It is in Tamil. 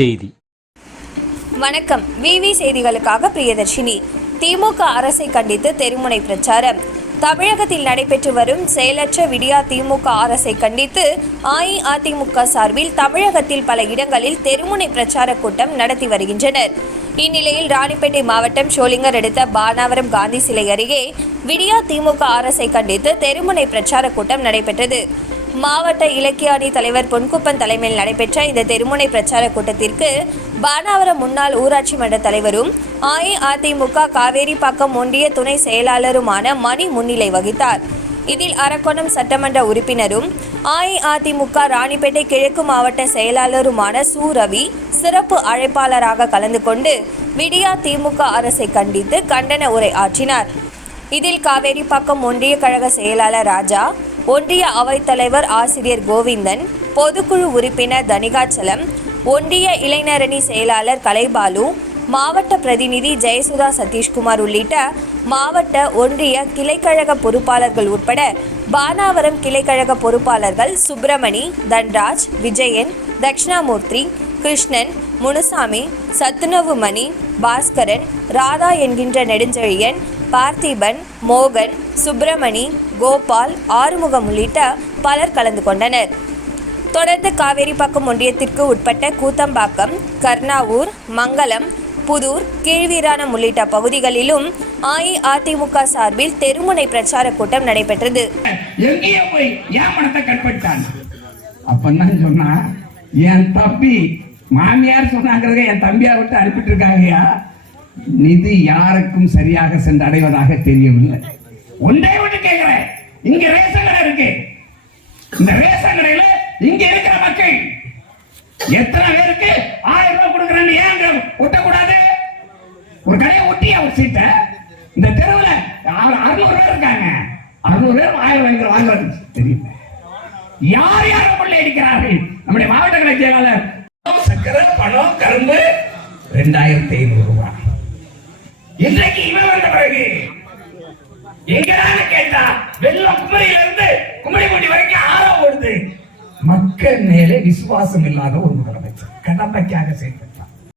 செய்தி. வணக்கம். விவி செய்திகளுக்காக பிரியதர்ஷினி. திமுக அரசை கண்டித்து தெருமுனை பிரச்சாரம். தமிழகத்தில் நடைபெற்று வரும் செயலற்ற விடியா திமுக அரசை கண்டித்து அஇஅதிமுக சார்பில் தமிழகத்தில் பல இடங்களில் தெருமுனை பிரச்சார கூட்டம் நடத்தி வருகின்றனர். இந்நிலையில் ராணிப்பேட்டை மாவட்டம் ஷோலிங்கர் அடுத்த பானாவரம் காந்தி சிலை அருகே விடியா திமுக அரசை கண்டித்து தெருமுனை பிரச்சார கூட்டம் நடைபெற்றது. மாவட்ட இலக்கிய அணி தலைவர் பொன்குப்பன் தலைமையில் நடைபெற்ற இந்த தெருமுனை பிரச்சார கூட்டத்திற்கு பானாவரம் முன்னாள் ஊராட்சி மன்ற தலைவரும் அஇஅதிமுக காவேரிப்பாக்கம் ஒன்றிய துணை செயலாளருமான மணி முன்னிலை வகித்தார். இதில் அரக்கோணம் சட்டமன்ற உறுப்பினரும் அஇஅதிமுக ராணிப்பேட்டை கிழக்கு மாவட்ட செயலாளருமான சு. ரவி சிறப்பு அழைப்பாளராக கலந்து கொண்டு விடியா திமுக அரசை கண்டித்து கண்டன உரை ஆற்றினார். இதில் காவேரிப்பாக்கம் ஒன்றிய கழக செயலாளர் ராஜா ஒன்றிய அவைத்தலைவர் ஆசிரியர் கோவிந்தன் பொதுக்குழு உறுப்பினர் தனிகாச்சலம் ஒன்றிய இளைஞரணி செயலாளர் கலைபாலு மாவட்ட பிரதிநிதி ஜெயசுதா சதீஷ்குமார் உள்ளிட்ட மாவட்ட ஒன்றிய கிளைக்கழக பொறுப்பாளர்கள் உட்பட பானாவரம் கிளைக்கழக பொறுப்பாளர்கள் சுப்பிரமணி தன்ராஜ் விஜயன் தட்சிணாமூர்த்தி கிருஷ்ணன் முனுசாமி சத்துணவுமணி பாஸ்கரன் ராதா என்கின்ற நெடுஞ்செழியன் பார்த்திபன் மோகன் சுப்பிரமணி கோபால் ஆறுமுகம் உள்ளிட்ட பலர் கலந்து கொண்டனர். தொடர்ந்து காவேரிப்பாக்கம் ஒன்றியத்திற்கு உட்பட்ட கூத்தம்பாக்கம் கர்ணாவூர் மங்கலம் புதூர் கீழ்வீராணம் உள்ளிட்ட பகுதிகளிலும் அஇஅதிமுக சார்பில் தெருமுனை பிரச்சார கூட்டம் நடைபெற்றது. என் என் தம்பி மாமியார் சொன்னாங்கிறத என் தம்பியா விட்டு அனுப்பிட்டு இருக்காங்கயா நிதி யாருக்கும் சரியாக சென்று அடைவதாக தெரியவில்லை. ஒன்றே ஒன்று கேட்கிறேன். இங்க ரேஷன் கடை இருக்கு. இந்த ரேஷன் கடையில இங்க இருக்கிற மக்கள் எத்தனை பேருக்கு ஆயிரம் ரூபாய் கொடுக்குறேன்னு ஏன் ஒட்டக்கூடாது? ஒரு கடையை ஒட்டி அவர் சீட்டை? இந்த தெருவுல அறுநூறு பேர் இருக்காங்க. அறுநூறு பேர் ஆயிரம் வாங்கிற வாங்குறது தெரியல. யார் யார் கொள்ளை அடிக்கிறார்கள்? நம்முடைய மாவட்ட கலை செயலாளர் சக்கரை பணம் கரும்பு ரெண்டாயிரத்தி ஐநூறு ரூபாய். இன்றைக்கு இவன் வந்த பிறகு எங்கடான்னு கேட்டா வெள்ளம் குமரியில இருந்து குமரிமுடி வரைக்கும் ஆறா ஓடுது. மக்கள் மேலே விசுவாசம் இல்லாத ஒரு முதலமைச்சர். கடமைக்காக செய்தது